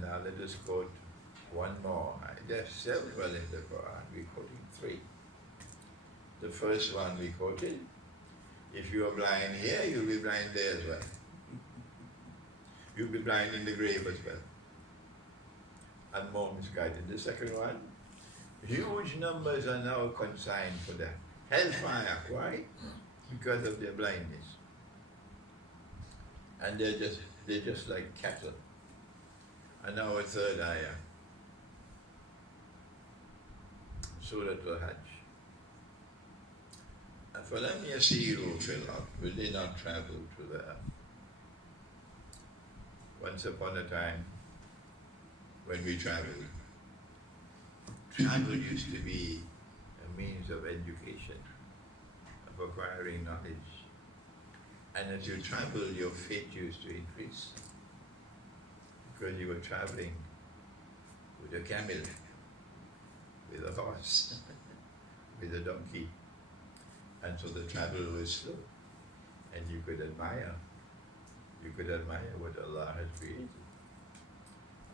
And now let us quote one more. There's several in the Quran. We're quoting three. The first one we quoted, if you are blind here, you'll be blind there as well. You'll be blind in the grave as well. And more misguided. The second one, huge numbers are now consigned for the hellfire. Why? Because of their blindness. And they're just like cattle. And now a third ayah. Surah Al-Hajj. أَفَلَمْ يَسِيرُوا فِي الْأَرْضِ. Will they not travel to the earth? Once upon a time, when we traveled, travel used to be a means of education, of acquiring knowledge. And as you travel, your faith used to increase. Because you were traveling with a camel, with a horse, with a donkey. And so the travel was slow. And you could admire what Allah has created.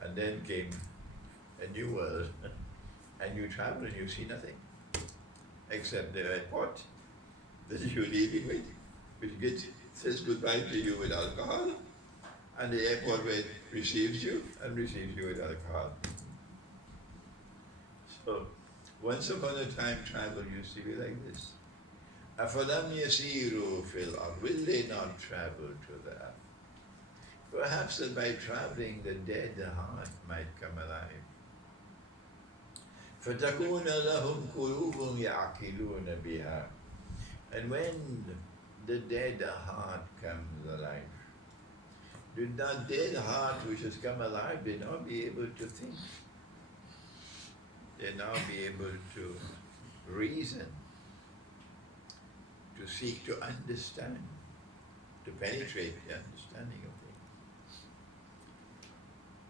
And then came a new world, and you travel and you see nothing except the airport that you're leaving with, which says goodbye to you with alcohol, and the airport where it receives you with alcohol. So, once upon a time, travel used to be like this. أَفَلَمْ يَسِيرُوا فِي الْأَرْضِ. Will they not travel to the earth? Perhaps that by traveling, the dead heart might come alive. فَتَكُونَ لَهُمْ قُلُوبٌ يَعْقِلُونَ بِهَا. And when the dead heart comes alive, that dead heart which has come alive, they now be able to think. They now be able to reason, to seek to understand, to penetrate the understanding of things.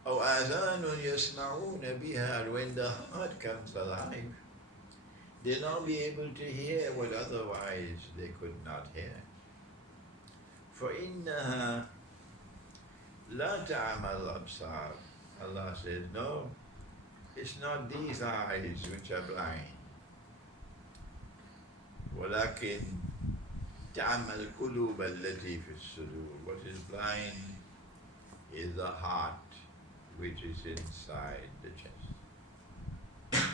أَوْ آذَانٌ يَسْمَعُونَ بِهَا. When the heart comes alive, they'll now be able to hear what otherwise they could not hear. فَإِنَّهَا لَا تَعْمَى الْأَبْصَارِ. Allah says, no, it's not these eyes which are blind. وَلَكِنْ تَعْمَى الْقُلُوبَ الَّتِي فِي الصُّدُورِ. What is blind is the heart which is inside the chest.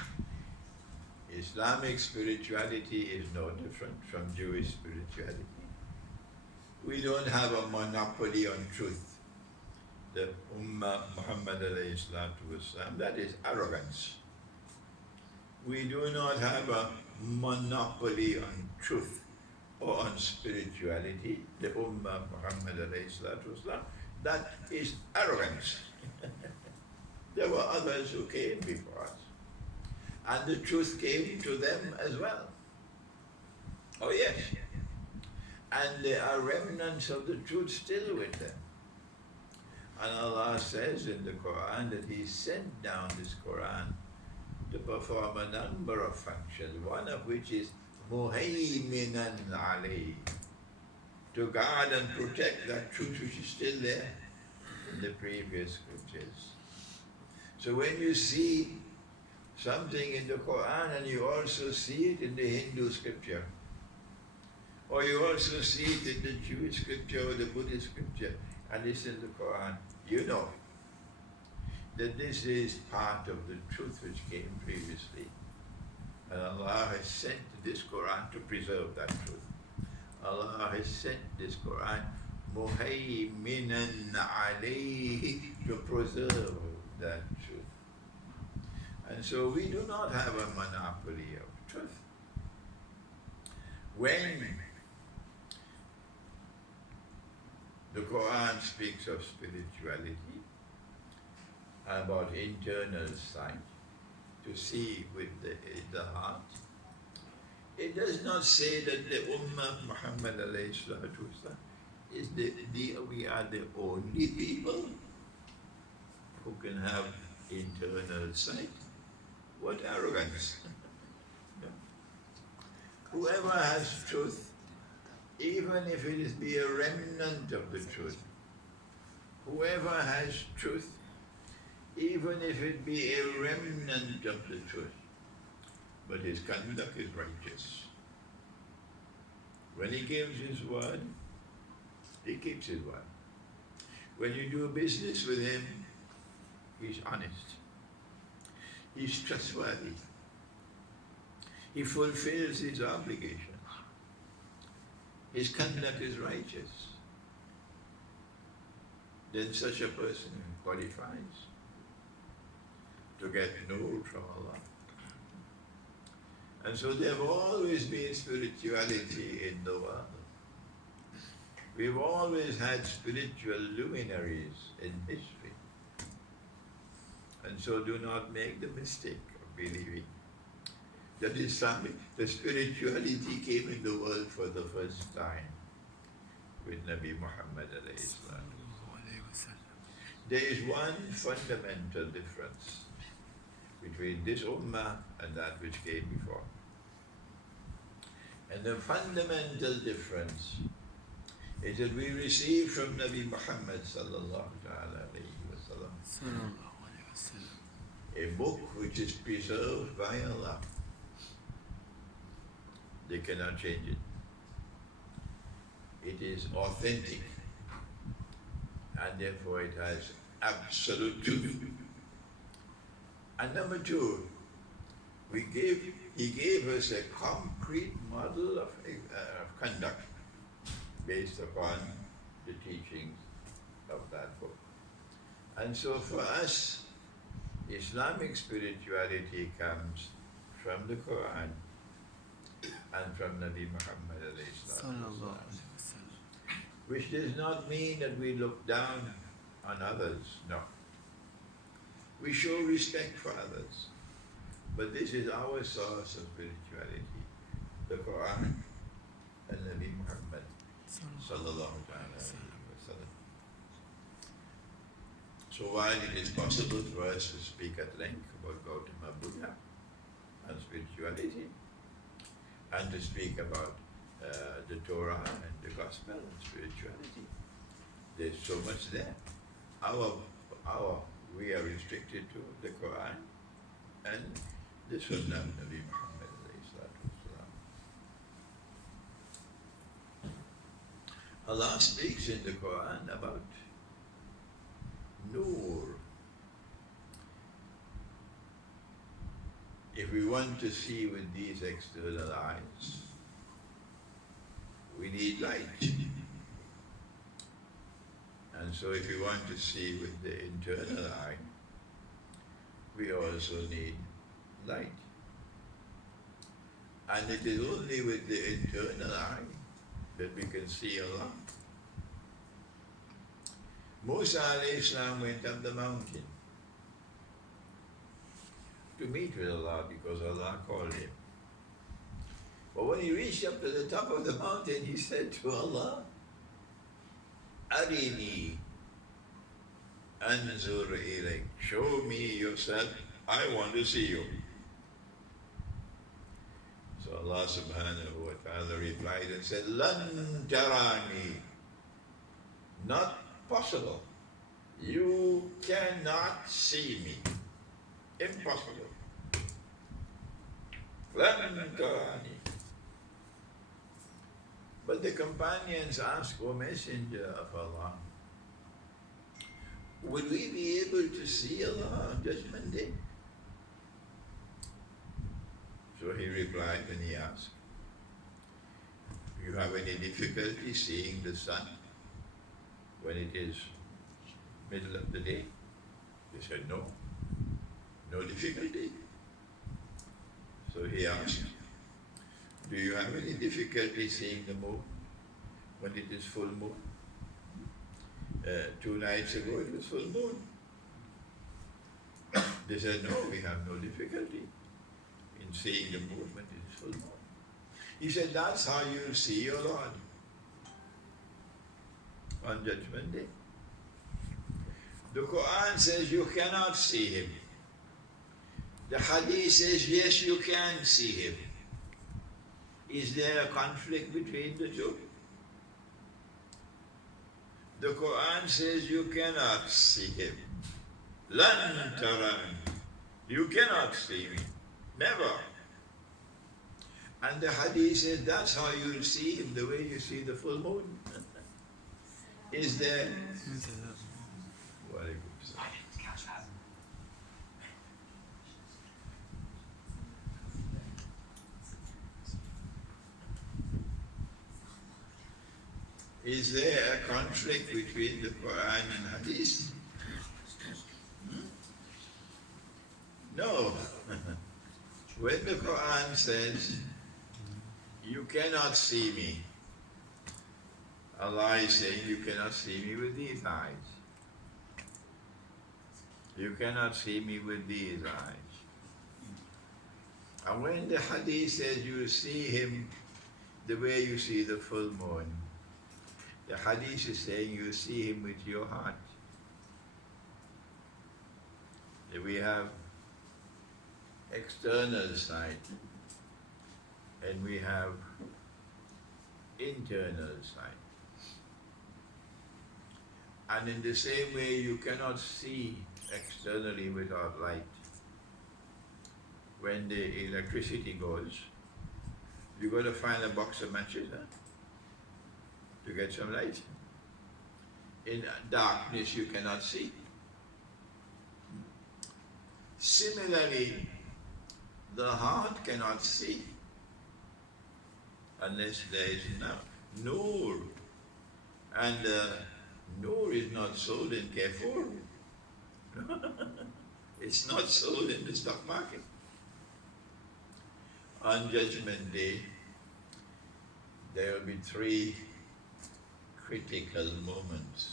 Islamic spirituality is no different from Jewish spirituality. We don't have a monopoly on truth. The Ummah Muhammad alayhi salatu wasalam, that is arrogance. We do not have a monopoly on truth or on spirituality. The Ummah Muhammad alayhi salatu wasalam, that is arrogance. There were others who came before us. And the truth came to them as well. Oh yes. And there are remnants of the truth still with them. And Allah says in the Quran that He sent down this Quran to perform a number of functions, one of which is muhaiminan alayhi, to guard and protect that truth which is still there in the previous scriptures. So when you see something in the Quran and you also see it in the Hindu scripture, or you also see it in the Jewish scripture or the Buddhist scripture, and it's in the Quran, you know that this is part of the truth which came previously. And Allah has sent this Quran to preserve that truth. Allah has sent this Quran muhaiminan alayhi, to preserve that truth. And so we do not have a monopoly of truth. When the Quran speaks of spirituality, about internal sight, to see with the heart, it does not say that the Ummah Muhammad alayhi salatu wasalam is we are the only people who can have internal sight. What arrogance. Whoever has truth, even if it is be a remnant of the truth, whoever has truth, even if it be a remnant of the truth, but his conduct is righteous. When he gives his word, he keeps his word. When you do business with him, he's honest. He's trustworthy. He fulfills his obligations. His conduct is righteous. Then such a person qualifies to get nur from Allah. And so there have always been spirituality in the world. We've always had spiritual luminaries in history. And so do not make the mistake of believing that Islamic, the spirituality came in the world for the first time with Nabi Muhammad alayhi salam. There is one fundamental difference between this ummah and that which came before. And the fundamental difference is that we receive from Nabi Muhammad sallallahu alayhi wa sallam a book which is preserved by Allah. They cannot change it. It is authentic, and therefore it has absolute truth. And number two, he gave us a concrete model of conduct based upon the teachings of that book. And so for us, Islamic spirituality comes from the Quran and from Nabi Muhammad alayhi salam, which does not mean that we look down on others, no. We show respect for others, but this is our source of spirituality, the Quran and Nabi Muhammad sallallahu alayhi wa sallam. So while it is possible for us to speak at length about Gautama Buddha and spirituality, and to speak about the Torah and the Gospel and spirituality, there's so much there. We are restricted to the Quran and the Sunnah of Nabi Muhammad alayhi salatu wasalam. Allah speaks in the Quran about Nur. If we want to see with these external eyes, we need light. And so if we want to see with the internal eye, we also need light. And it is only with the internal eye that we can see Allah. Musa alayhi salam went up the mountain to meet with Allah because Allah called him. But when he reached up to the top of the mountain, he said to Allah, Arini anzur ilayk. Show me yourself. I want to see you. So Allah subhanahu wa ta'ala replied and said, Lan tarani. Not possible. You cannot see me. Impossible. Lan tarani. But the companions asked, O Messenger of Allah, will we be able to see Allah on Judgment Day? So he replied and he asked, do you have any difficulty seeing the sun when it is middle of the day? They said, no, no difficulty. So he asked, do you have any difficulty seeing the moon when it is full moon? 2 nights ago it was full moon. They said, no, we have no difficulty in seeing the moon when it is full moon. He said, that's how you see your Lord on Judgment Day. The Quran says you cannot see him. The Hadith says, yes, you can see him. Is there a conflict between the two? The Quran says you cannot see him. Lan taran. You cannot see me. Never. And the hadith says that's how you'll see him, the way you see the full moon. Is there? Is there a conflict between the Quran and Hadith? No. When the Quran says, you cannot see me, Allah is saying you cannot see me with these eyes. You cannot see me with these eyes. And when the Hadith says you see him the way you see the full moon, the Hadith is saying you see him with your heart. We have external sight and we have internal sight. And in the same way, you cannot see externally without light. When the electricity goes, you got to find a box of matches, to get some light. In darkness, you cannot see. Similarly, the heart cannot see unless there is nur. And nur is not sold in Carrefour. It's not sold in the stock market. On Judgment Day, there will be 3 critical moments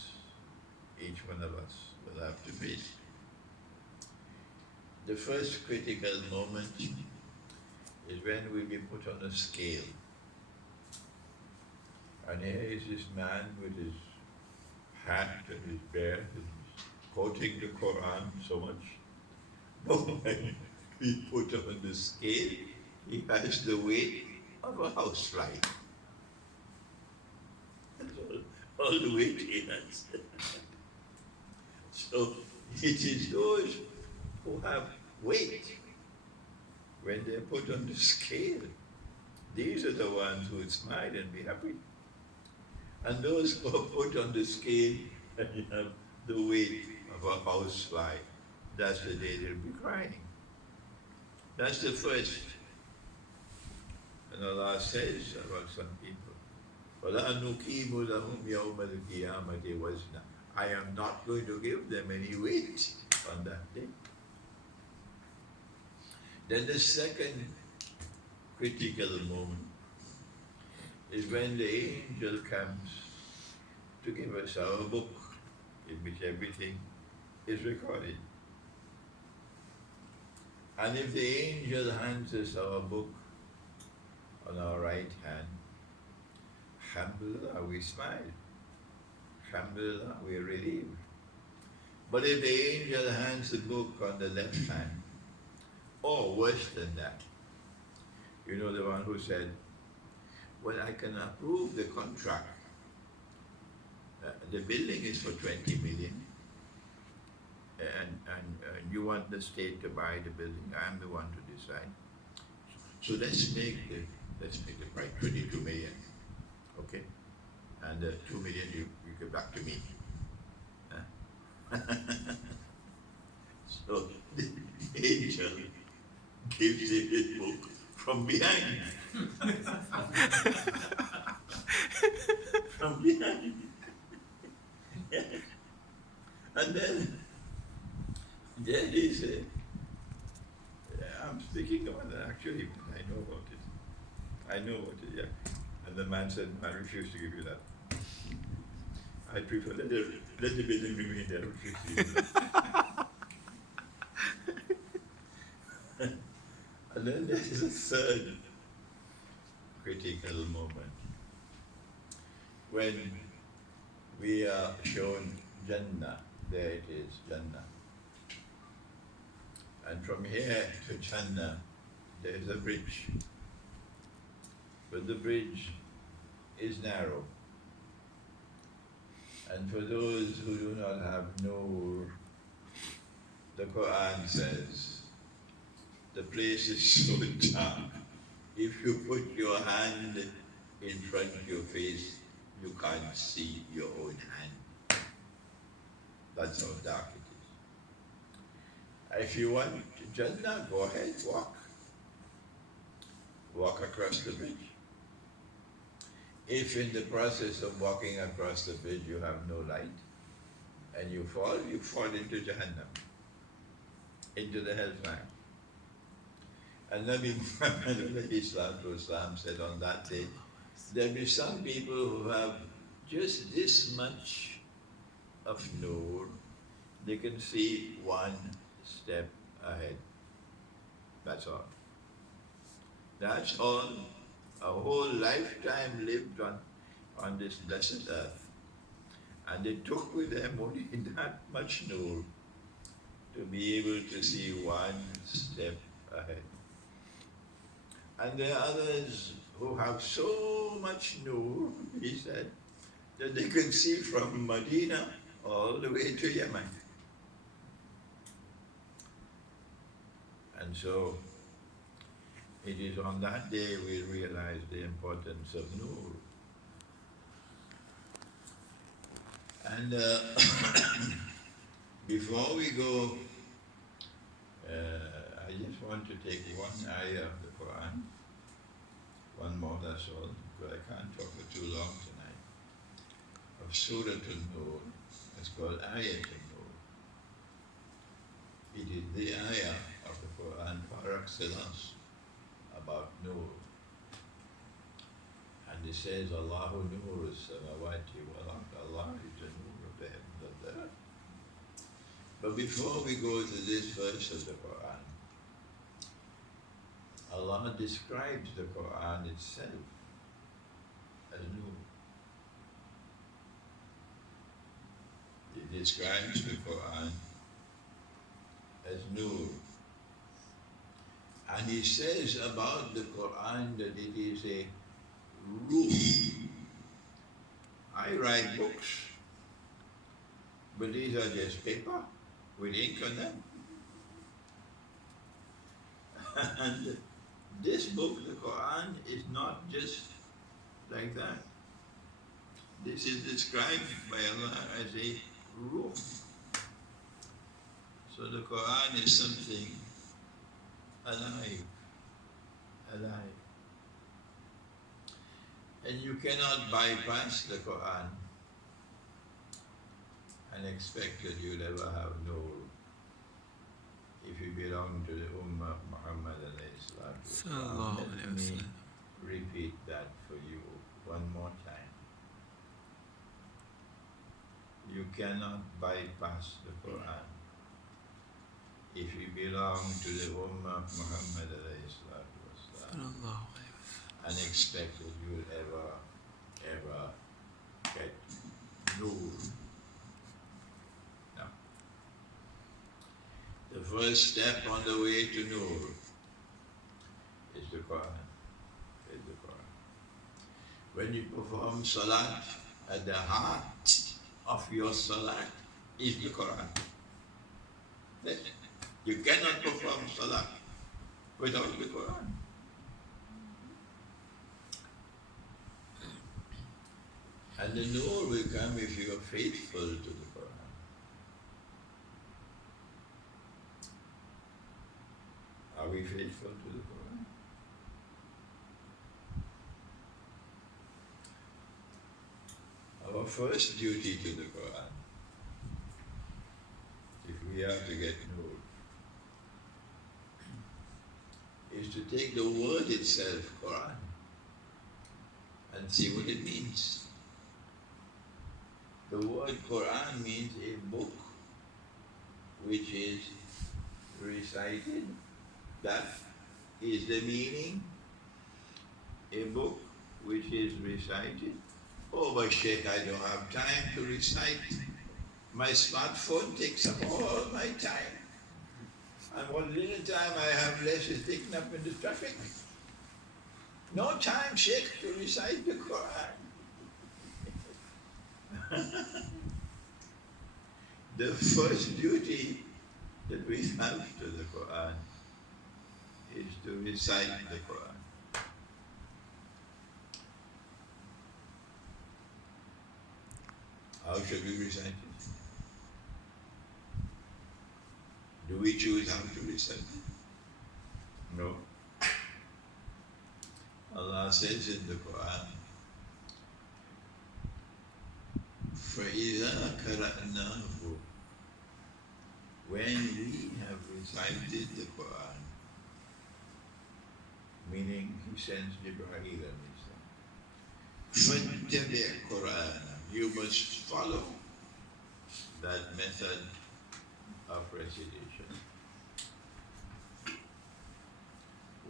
each one of us will have to face. The first critical moment is when we'll be put on a scale. And here is this man with his hat and his beard, and he's quoting the Quran so much. But when we put on the scale, he has the weight of a housefly. That's all the weight he has. So it is those who have weight when they're put on the scale. These are the ones who would smile and be happy. And those who are put on the scale and have the weight of a housefly, that's the day they'll be crying. That's the first. And Allah says about some people, وَلَا نُقِيمُ لَهُمْ يَوْمَ الْقِيَامَةِ وَزْنًا. I am not going to give them any weight on that day. Then the second critical moment is when the angel comes to give us our book, in which everything is recorded. And if the angel hands us our book on our right hand, alhamdulillah, we smile. Alhamdulillah, we are relieved. But if the angel hands the book on the left hand, or worse than that, you know the one who said, well, I can approve the contract. The building is for 20 million, and you want the state to buy the building. I'm the one to decide. So let's make the price 22 million, okay? And 2 million you give back to me. So the angel gives him his book from behind. From behind. And then he said, I'm speaking about it actually, I know about it. I know about it, yeah. And the man said, I refuse to give you that. I prefer let the building remain there. I refuse to give you that. And then there is a third critical moment when we are shown Jannah. There it is, Jannah. And from here to Jannah, there is a bridge. But the bridge is narrow. And for those who do not have nur, The Quran says, the place is so dark. If you put your hand in front of your face, you can't see your own hand. That's how dark it is. If you want Jannah, go ahead, walk. Walk across the bridge. If in the process of walking across the bridge you have no light and you fall into Jahannam, into the hellfire. And Nabi Muhammad Islam said on that day, there'll be some people who have just this much of nur, they can see one step ahead. That's all. That's all. A whole lifetime lived on this blessed earth. And they took with them only that much nur to be able to see one step ahead. And there are others who have so much nur, he said, that they could see from Medina all the way to Yemen. And so, it is on that day we realize the importance of nur. And before we go, I just want to take one ayah of the Quran, one more, that's all, because I can't talk for too long tonight, of Surah An-Nur. It's called Ayat An-Nur. It is the ayah of the Quran par excellence about Nur. And it says, Allahu Nur as-samawati wal-ard. Allah is the Nur of the heavens and the earth. But before we go to this verse of the Quran, Allah describes the Quran itself as Nur. He describes the Quran as Nur. And he says about the Quran that it is a ruh. I write books, but these are just paper with ink on them. And this book, the Quran, is not just like that. This is described by Allah as a ruh. So the Quran is something alive. And you cannot bypass the Quran and expect that you'll ever have nur if you belong to the Ummah of Muhammad alayhi salatu. Let me repeat that for you one more time. You cannot bypass the Quran if you belong to the Ummah of Muhammad alayhi salatu and expect that you will ever get nur. No. The first step on the way to nur is the Quran. When you perform salat, at the heart of your salat is the Quran. You cannot perform salat without the Quran. And the nur will come if you are faithful to the Quran. Are we faithful to the Quran? Our first duty to the Quran, if we are to get nur, is to take the word itself, Quran, and see what it means. The word Quran means a book which is recited. That is the meaning. A book which is recited. Oh, but Sheikh, I don't have time to recite. My smartphone takes up all my time. And what little time I have left is taken up in the traffic. No time, Sheikh, to recite the Quran. The first duty that we have to the Quran is to recite the Quran. How should we recite it? Do we choose how to recite it? No. Allah says in the Quran, فَإِذَا قَرَأْنَاهُ, when we have recited the Quran, meaning He sends Jibreel and فَاتَّبِعْ قُرْآنَ, you must follow that method of recitation.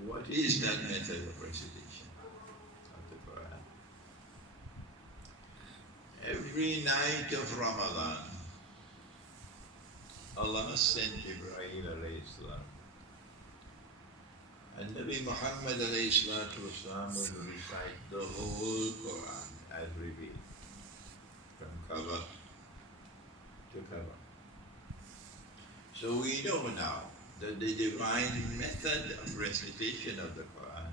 What is that method of recitation of the Quran? Every night of Ramadan, Allah sent Jibreel alayhi salam, and Nabi Muhammad alayhi salatu wasalam will recite the whole Quran as revealed, from cover to cover. So we know now that the divine method of recitation of the Quran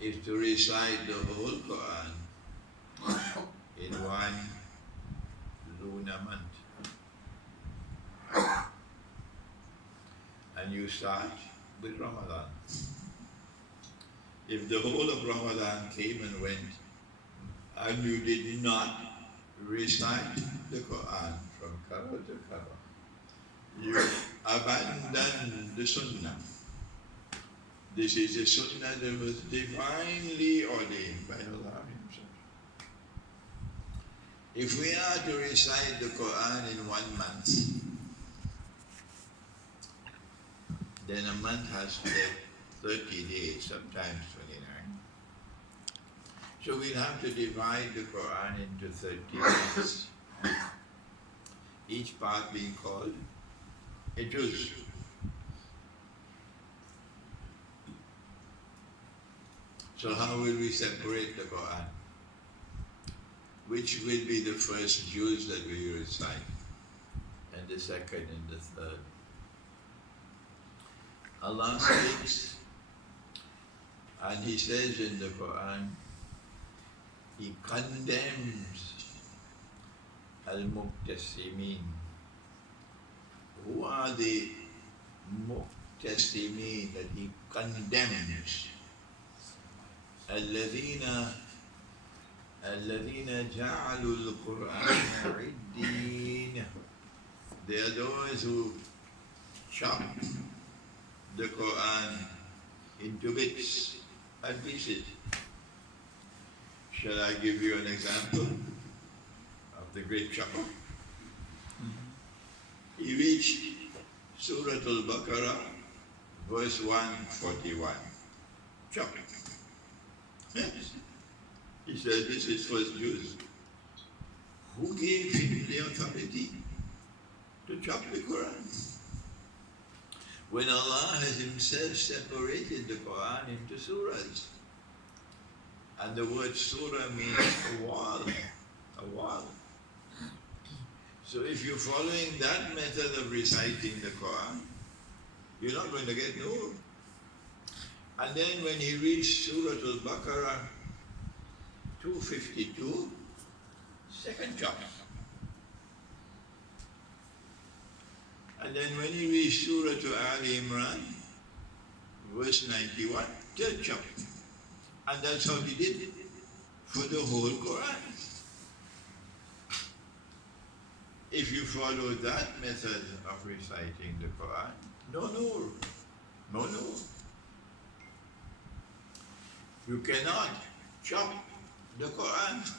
is to recite the whole Quran in one lunar month. And you start with Ramadan. If the whole of Ramadan came and went, and you did not recite the Quran from cover to cover, you abandon the Sunnah. This is a Sunnah that was divinely ordained by Allah Himself. If we are to recite the Quran in 1 month, then a month has 30 days, sometimes 29. So we'll have to divide the Quran into 30 parts, each part being called a juz. So how will we separate the Quran? Which will be the first juz that we recite, and the second and the third? Allah speaks, and He says in the Quran, He condemns al-muqtasimeen. Who are the muqtasimeen that He condemns? الذين جعلوا القرآن عِدِّينَ. They are those who chop the Quran into bits and pieces. Shall I give you an example of the great chopper? He reached Surah Al-Baqarah, verse 141. Chop. Yes. He said, this is first juz. Who gave him the authority to chop the Quran? When Allah has Himself separated the Quran into surahs. And the word surah means a wall. A wall. So if you're following that method of reciting the Quran, you're not going to get nur. And then when he reached Surah Al-Baqarah 252, second chapter. And then when he reached Surah Ali Imran, verse 91, third chapter. And that's how he did it for the whole Quran. If you follow that method of reciting the Quran, no nur, no nur. You cannot chop the Quran.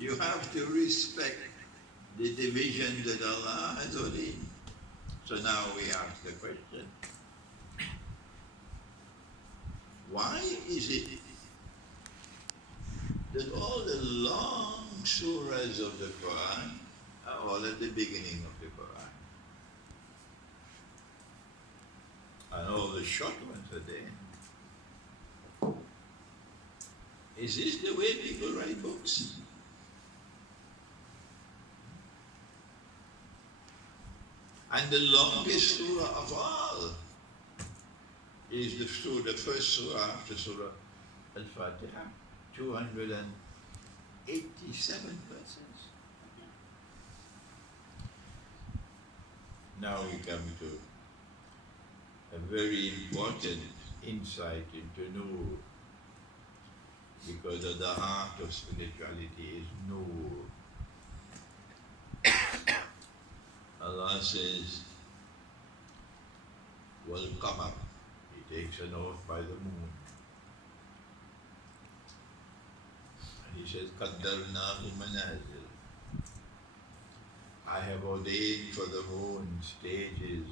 You have to respect the division that Allah has ordained. So now we ask the question, why is it that all the long surahs of the Quran are all at the beginning of the Quran? And all the short ones are there. Is this the way people write books? And the longest surah of all is the first surah after Surah Al-Fatiha, 287 verses. Now we come to a very important insight into Nur, because at the heart of spirituality is Nur. Allah says, Wal Qamar. He takes an oath by the moon. And he says, Qaddarnahu manazil. I have ordained for the moon stages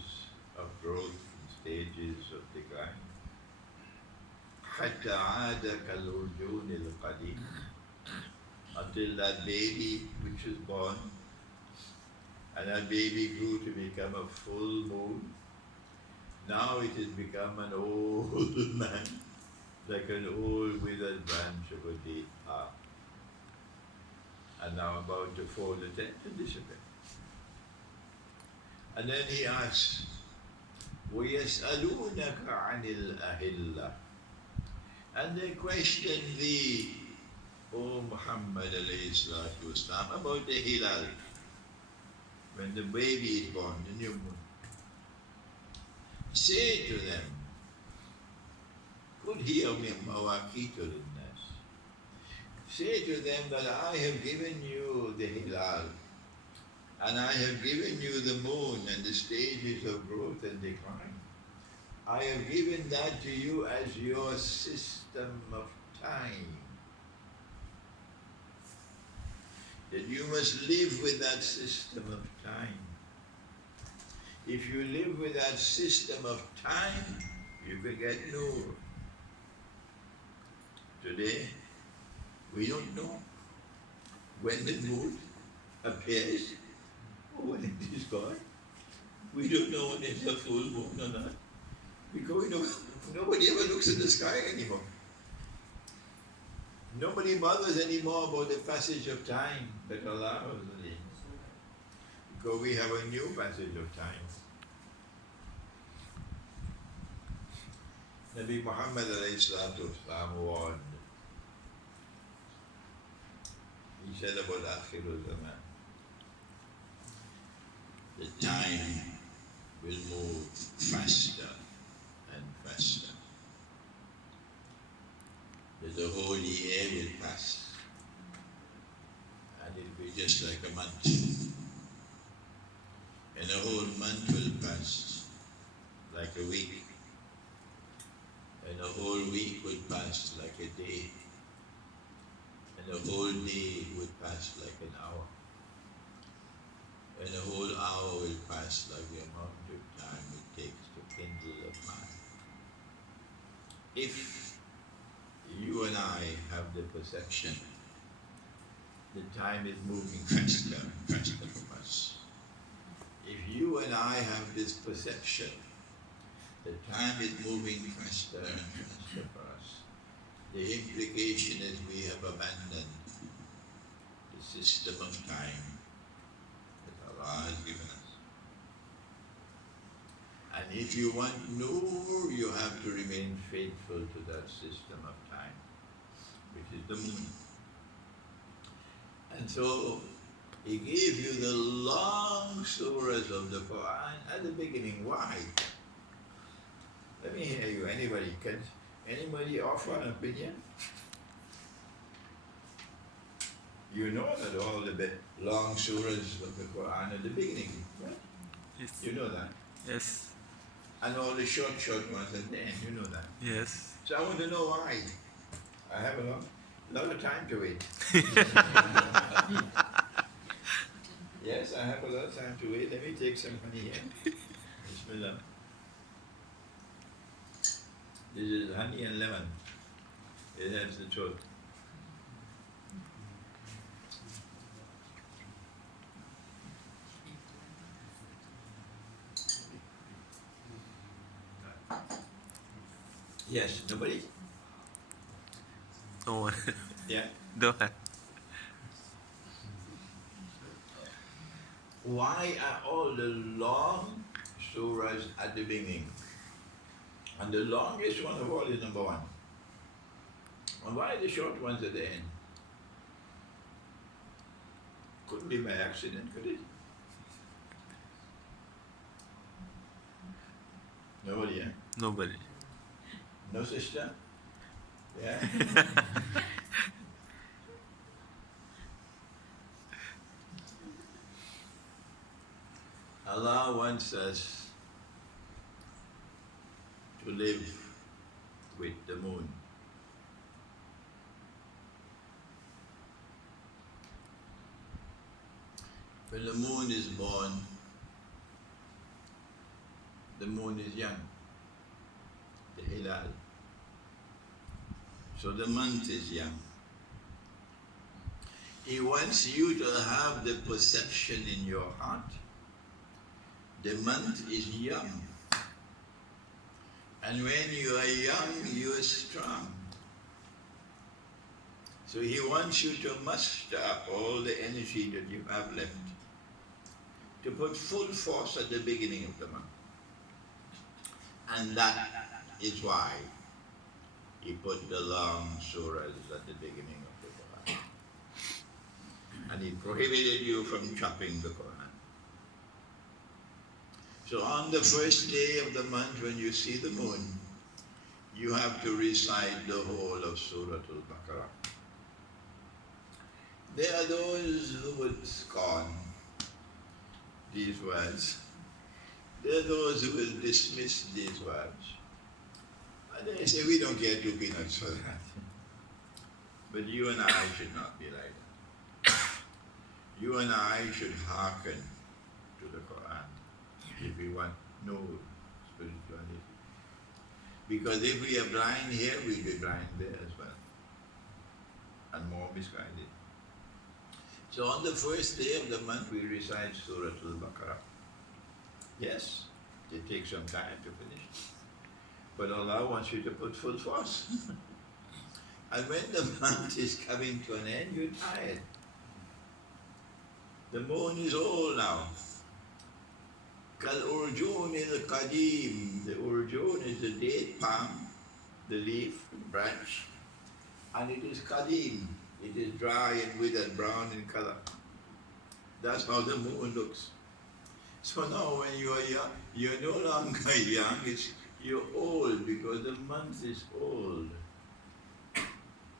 of growth and stages of decline. حتى عاد كالعرجون القديم, until that baby which is born, and that baby grew to become a full moon. Now it has become an old man, like an old withered branch of a date palm, and now about to fold the tent and disappear. And then he asks, وَيَسْأَلُونَكَ عَنِ الْأَهِلَّةِ, and they question thee, O Muhammad alayhi salatu wasalam, about the hilal, when the baby is born, the new moon. Say to them, قُلْ هِيَ مَوَاقِيتُ لِلنَّاسِ, say to them that I have given you the hilal, and I have given you the moon and the stages of growth and decline. I have given that to you as your system of time, that you must live with that system of time. If you live with that system of time, you can get Nur. Today, we don't know when the moon appears or when it is gone. We don't know when it's a full moon or not, because nobody ever looks at the sky anymore. Nobody bothers anymore about the passage of time that Allah was in, because we have a new passage of time. Nabi Muhammad alayhi salatu wasalam warned. He said about Akhir Zaman, the time will move faster and faster. That the whole year will pass, and it will be just like a month. And a whole month will pass like a week. And a whole week will pass like a day. And a whole day will pass like an hour. And a whole hour will pass like the amount of time it takes to kindle a fire. If you and I have the perception that time is moving faster and faster from us, if you and I have this perception that time is moving faster and faster for us, the implication is we have abandoned the system of time that Allah has given us. And if you want Nur, you have to remain faithful to that system of time, which is the moon. And so He gave you the long surahs of the Quran at the beginning. Why? Let me hear you. Anybody offer an opinion? You know that all the long surahs of the Quran at the beginning, right? Yes. You know that. Yes. And all the short ones at the end, you know that. Yes. So I want to know why. I have a lot of time to wait. Yes, I have a lot of time to wait. Let me take some honey here. Bismillah. This is honey and lemon. It helps the throat. Yes, nobody? No one. Yeah. Don't have. Why are all the long surahs at the beginning? And the longest one of all is number one. And why the short ones at the end? Couldn't be by accident, could it? Nobody, eh? Nobody. No sister? Yeah? Allah wants us to live with the moon. When the moon is born, the moon is young, the hilal. So the month is young. He wants you to have the perception in your heart. The month is young. And when you are young, you are strong. So he wants you to muster up all the energy that you have left, to put full force at the beginning of the month. And that is why he put the long surahs at the beginning of the Quran. And he prohibited you from chopping the Quran. So on the first day of the month, when you see the moon, you have to recite the whole of Surah Al-Baqarah. There are those who would scorn these words. There are those who will dismiss these words. And they say, we don't care 2 peanuts for that. But you and I should not be like that. You and I should hearken to the Quran if we want no spirituality. Because if we are blind here, we'll be blind there as well. And more misguided. So on the first day of the month, we recite Surah Al-Baqarah. Yes, it takes some time to finish. But Allah wants you to put full force. And when the month is coming to an end, you're tired. The moon is old now. Kal urjun is the qadim. The urjun is the date palm, the leaf, the branch. And it is qadim. It is dry and withered, brown in color. That's how the moon looks. So now when you are young, you're no longer young, you're old because the month is old.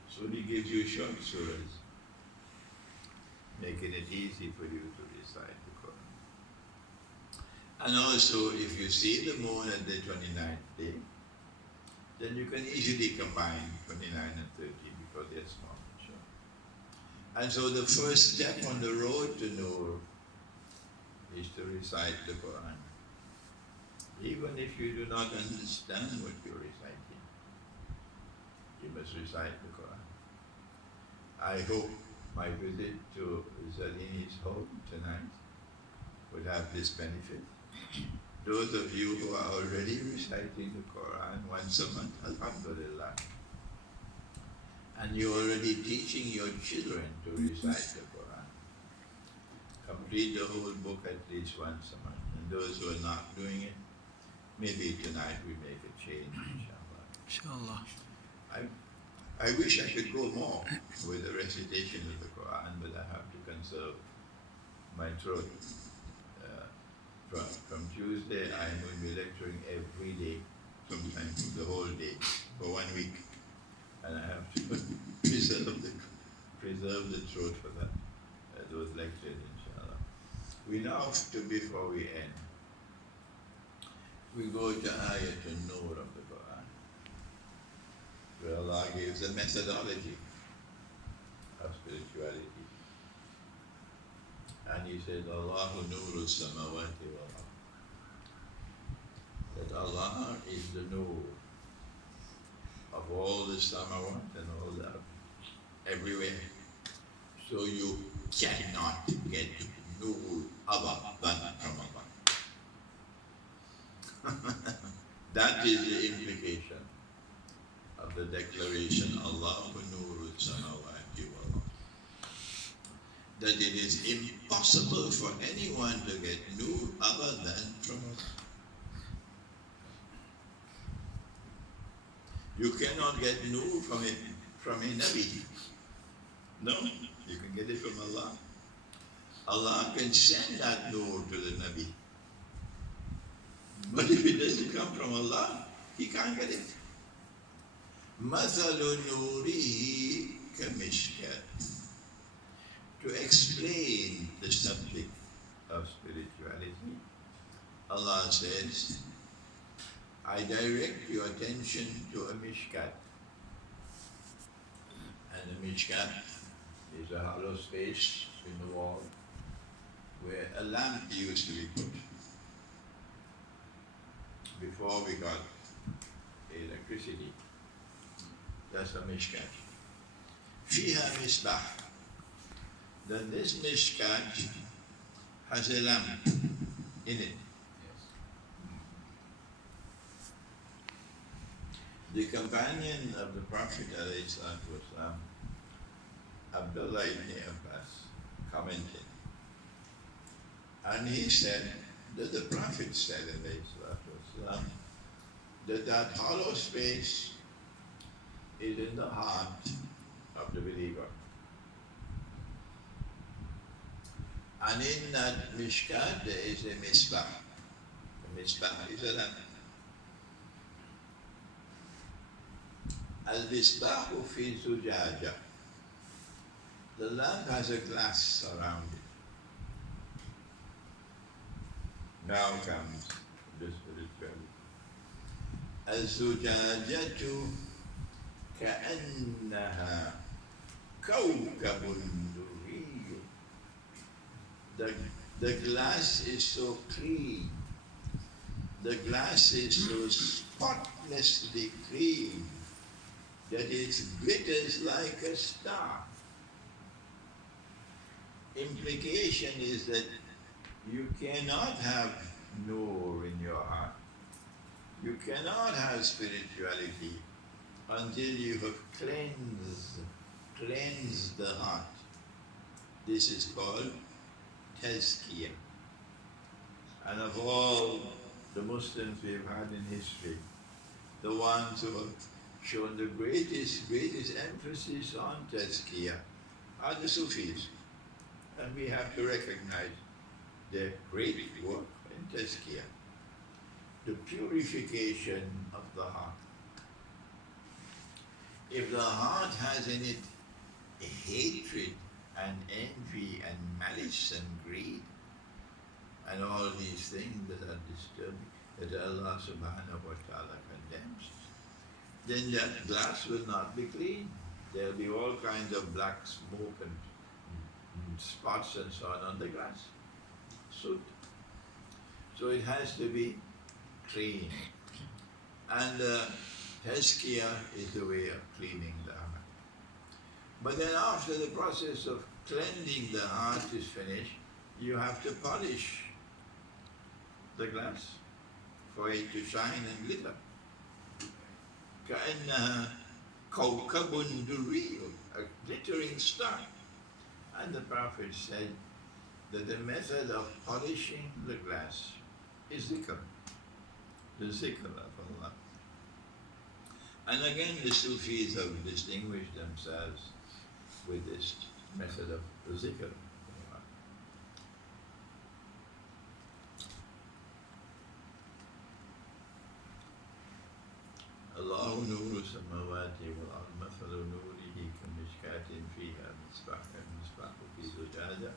So he gives you short surahs, making it easy for you to recite the Quran. And also, if you see the moon at the 29th day, then you can easily combine 29 and 30 because they're small. And so the first step on the road to Nur is to recite the Quran. Even if you do not understand what you're reciting, you must recite the Quran. I hope my visit to Zalini's home tonight would have this benefit. Those of you who are already reciting the Quran once a month, alhamdulillah. And you're already teaching your children to recite the Quran. Complete the whole book at least once a month. And those who are not doing it, maybe tonight we make a change, inshallah. Inshallah. I wish I could go more with the recitation of the Quran, but I have to conserve my throat. From Tuesday, I'm going to be lecturing every day, sometimes the whole day, for 1 week. And I have to preserve the throat for that, those lectures, inshallah. We now, before we end, we go to Ayatul Nur of the Quran, where Allah gives a methodology of spirituality. And He said, Allahu Nuru Samawati wal Ard. That Allah is the Nur of all the samawat and all the everywhere. So you cannot get Nur other than from Allah. That is the implication of the declaration, Allahu Nuru Samawati wal Ard. that it is impossible for anyone to get nur other than from Allah. You cannot get nur from a Nabi. No, you can get it from Allah. Allah can send that nur to the Nabi. But if it doesn't come from Allah, he can't get it. مَثَلُ نُورِهِ كَمِشْكَاتٍ. To explain the subject of spirituality, Allah says, I direct your attention to a mishkat. And a mishkat is a hollow space in the wall where a lamp used to be put before we got electricity. That's a mishkat. Fiha misbah. Then this mishkat has a lamp in it. The companion of the Prophet ﷺ, Abdullah ibn Abbas, commented, and he said that the Prophet said ﷺ, that hollow space is in the heart of the believer. And in that mishkat there is a misbah. The misbah is a lamp. Al-misbahu fi zujaja. The lamp has a glass around it. Now comes the spirituality. Al-zujajatu ka'annaha kawkabun duriyyu. The glass is so clean. The glass is so spotlessly clean that it glitters like a star. Implication is that you cannot have nur in your heart. You cannot have spirituality until you have cleansed the heart. This is called tazkiyah. And of all the Muslims we have had in history, the ones who have shown the greatest emphasis on tazkiyah are the Sufis. And we have to recognize their great work in tazkiyah, the purification of the heart. If the heart has in it hatred and envy and malice and greed and all these things that are disturbing, that Allah subhanahu wa ta'ala condemns, then that glass will not be clean. There will be all kinds of black smoke and spots and so on the glass. So it has to be clean. And tazkiyah is the way of cleaning the heart. But then after the process of cleansing the heart is finished, you have to polish the glass for it to shine and glitter. كأنها كوكب دري, a glittering star. And the Prophet said that the method of polishing the glass is zikr, the zikr of Allah. And again the Sufis have distinguished themselves with this method of zikr. الله نور السماوات والأرض مثل نوره كمشكاة فيها مصباح المصباح في زجاجة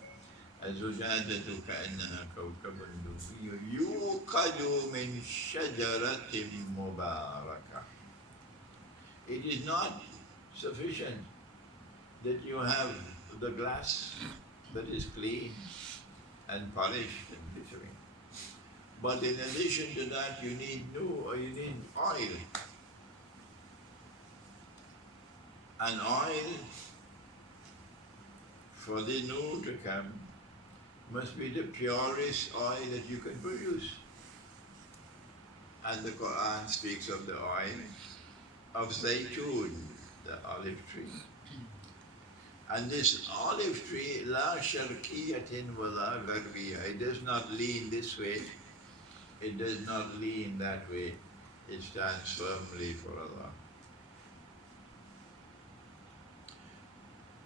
الزجاجة كأنها كوكب دري يوقد من شجرة مباركة. It is not sufficient that you have the glass that is clean and polished and glittering, but in addition to that you need oil. And oil, for the nur to come, must be the purest oil that you can produce. And the Quran speaks of the oil of zaytun, the olive tree. And this olive tree, la sharqiyatin wa la gharbiya, it does not lean this way, it does not lean that way, it stands firmly for Allah.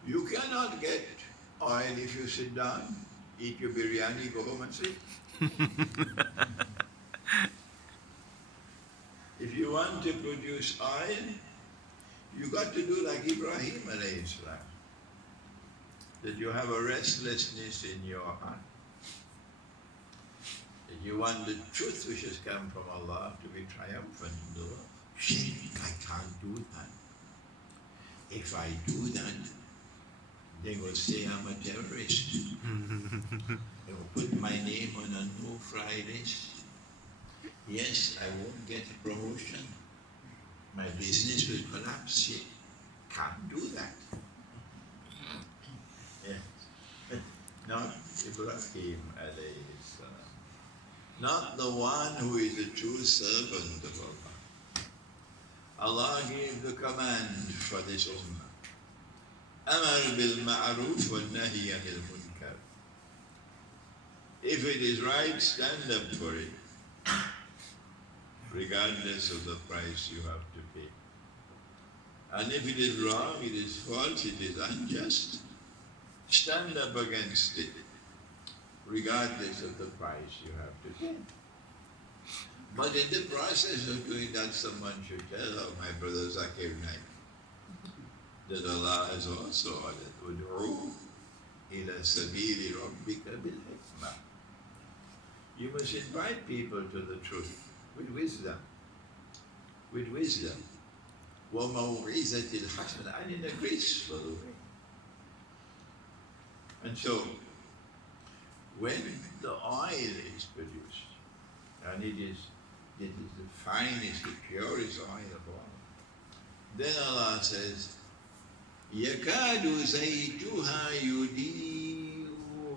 You cannot get oil if you sit down, eat your biryani, go home and sleep. If you want to produce oil, you got to do like Ibrahim alayhi salam, that you have a restlessness in your heart. That you want the truth which has come from Allah to be triumphant in the world. I can't do that. If I do that, they will say I'm a terrorist. They will put my name on a no-fly list. Yes, I won't get a promotion. My business will collapse. Yeah. Can't do that. Yeah. Not Ibrahim alayhi salam. Not the one who is a true servant of Allah. Allah gave the command for this ummah. Amar bil ma'ruf wa nahi anil munkar. If it is right, stand up for it, regardless of the price you have to pay. And if it is wrong, it is false, it is unjust, stand up against it, regardless of the price you have to pay. But in the process of doing that, someone should tell, oh, my brother Akhir, that Allah has also ordered, Ud'u ila sabili rabbika bil hikmah. You must invite people to the truth with wisdom. With wisdom. وَمَوْعِزَةِ الْحَسَنَةِ, and in a graceful way. And so, when the oil is produced, and it is the finest, the purest oil of all, then Allah says, يَكَادُ زَيْتُهَا يُضِيءُ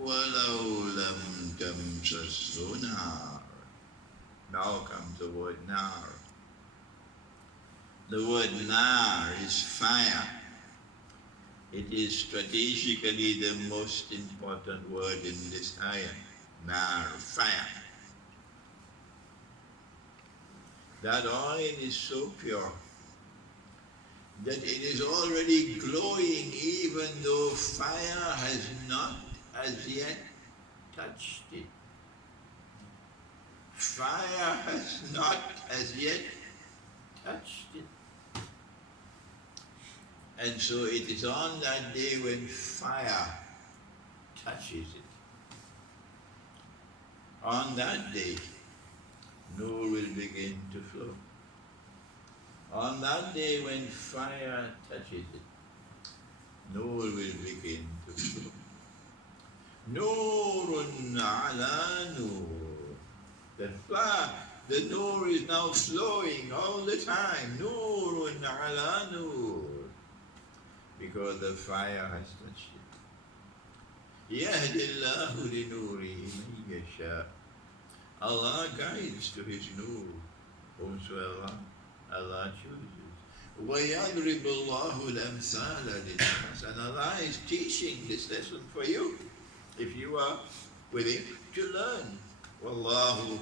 وَلَوْ لَمْ تَمْسَسْهُ نَارٌ. Now comes the word nar. The word nar is fire. It is strategically the most important word in this ayah. Nar, fire. That oil is so pure that it is already glowing even though fire has not as yet touched it. Fire has not as yet touched it. And so it is on that day when fire touches it. On that day, nur will begin to flow. On that day when fire touches it, nur will begin to flow. Nurun ala nur. The nur is now flowing all the time. Nurun ala nur. Because the fire has touched it. Yahdillahu li nurihi man yasha. Allah guides to His nur whomsoever Allah chooses. وَيَضْرِبُ اللَّهُ الْأَمْثَالَ لِلنَّاسِ. And Allah is teaching this lesson for you, if you are willing to learn. وَاللَّهُ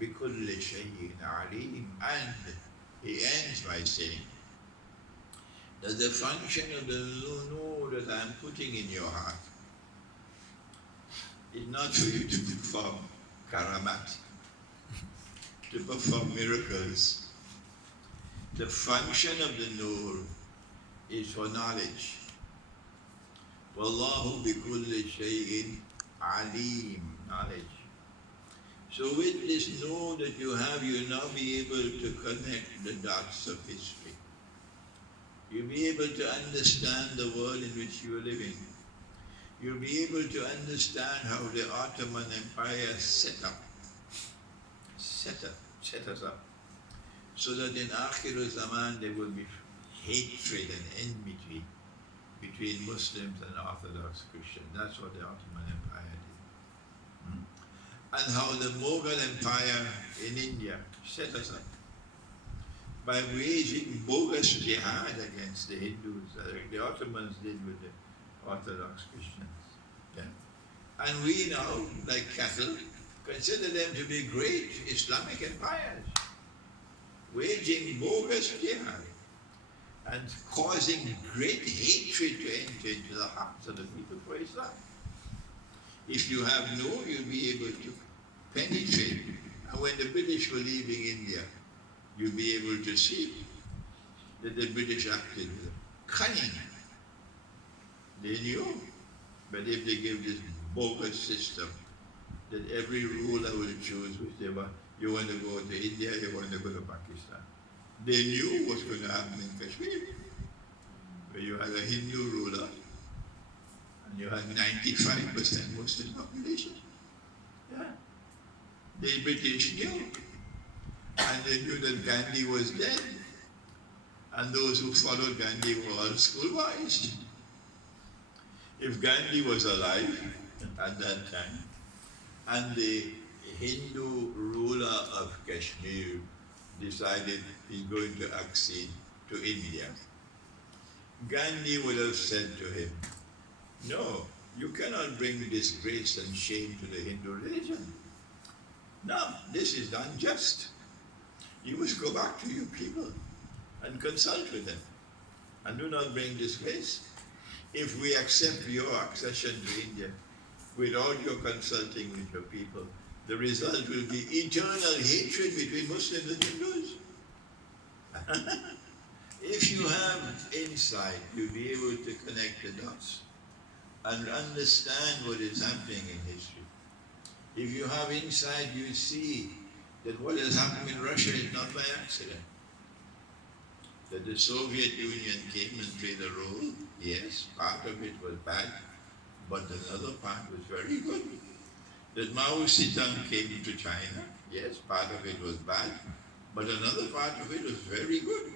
بِكُلِّ شَيْءٍ عَلِيمٍ. And He ends by saying that the function of the nur that I am putting in your heart is not for you to perform karamat, to perform miracles. The function of the nur is for knowledge. Wallahu bi kulli shay'in alim, knowledge. So with this nur that you have, you'll now be able to connect the dots of history. You'll be able to understand the world in which you are living. You'll be able to understand how the Ottoman Empire set us up. So that in Akhir Zaman there will be hatred and enmity between Muslims and Orthodox Christians. That's what the Ottoman Empire did. And how the Mughal Empire in India set us up by waging bogus jihad against the Hindus, like the Ottomans did with the Orthodox Christians. Yeah. And we now, like cattle, consider them to be great Islamic empires, waging bogus jihad and causing great hatred to enter into the hearts of the people for Islam. If you have no, you'll be able to penetrate. And when the British were leaving India, you'll be able to see that the British acted with cunning. They knew, but if they give this bogus system that every ruler will choose whichever you want to go to India, you want to go to Pakistan. They knew what's going to happen in Kashmir, where you had a Hindu ruler and you had 95% Muslim population. Yeah. The British knew, and they knew that Gandhi was dead, and those who followed Gandhi were all schoolboys. If Gandhi was alive at that time, and the Hindu ruler of Kashmir decided he's going to accede to India, Gandhi would have said to him, no, you cannot bring disgrace and shame to the Hindu religion. No, this is unjust. You must go back to your people and consult with them and do not bring disgrace. If we accept your accession to India without your consulting with your people, the result will be eternal hatred between Muslims and Hindus. If you have insight, you'll be able to connect the dots and understand what is happening in history. If you have insight, you see that what has happened in Russia is not by accident. That the Soviet Union came and played a role, yes, part of it was bad, but another part was very good. That Mao Zedong came to China, yes, part of it was bad, but another part of it was very good.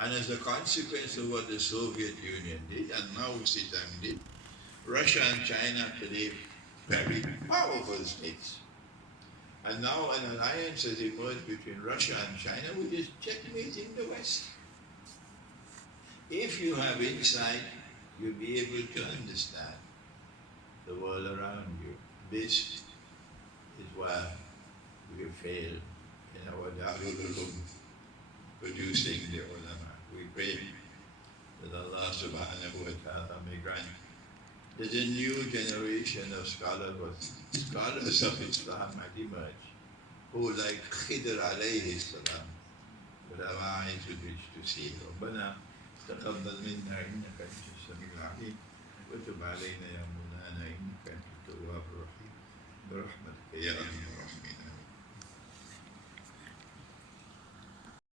And as a consequence of what the Soviet Union did and Mao Zedong did, Russia and China today very powerful states. And now an alliance has emerged between Russia and China, which is checkmating the West. If you have insight, you'll be able to understand the world around you. This is why we failed in our Darul Ulum, producing the ulama. We pray that Allah subhanahu wa ta'ala may grant that a new generation of scholars of Islam had emerged, who like Khidr alayhi salam would have eyes with which to see. ربنا تقبل منا إنك أنت السميع العليم وتب علينا يا مولانا إنك أنت التواب الرحيم برحمتك يا أرحم الراحمين.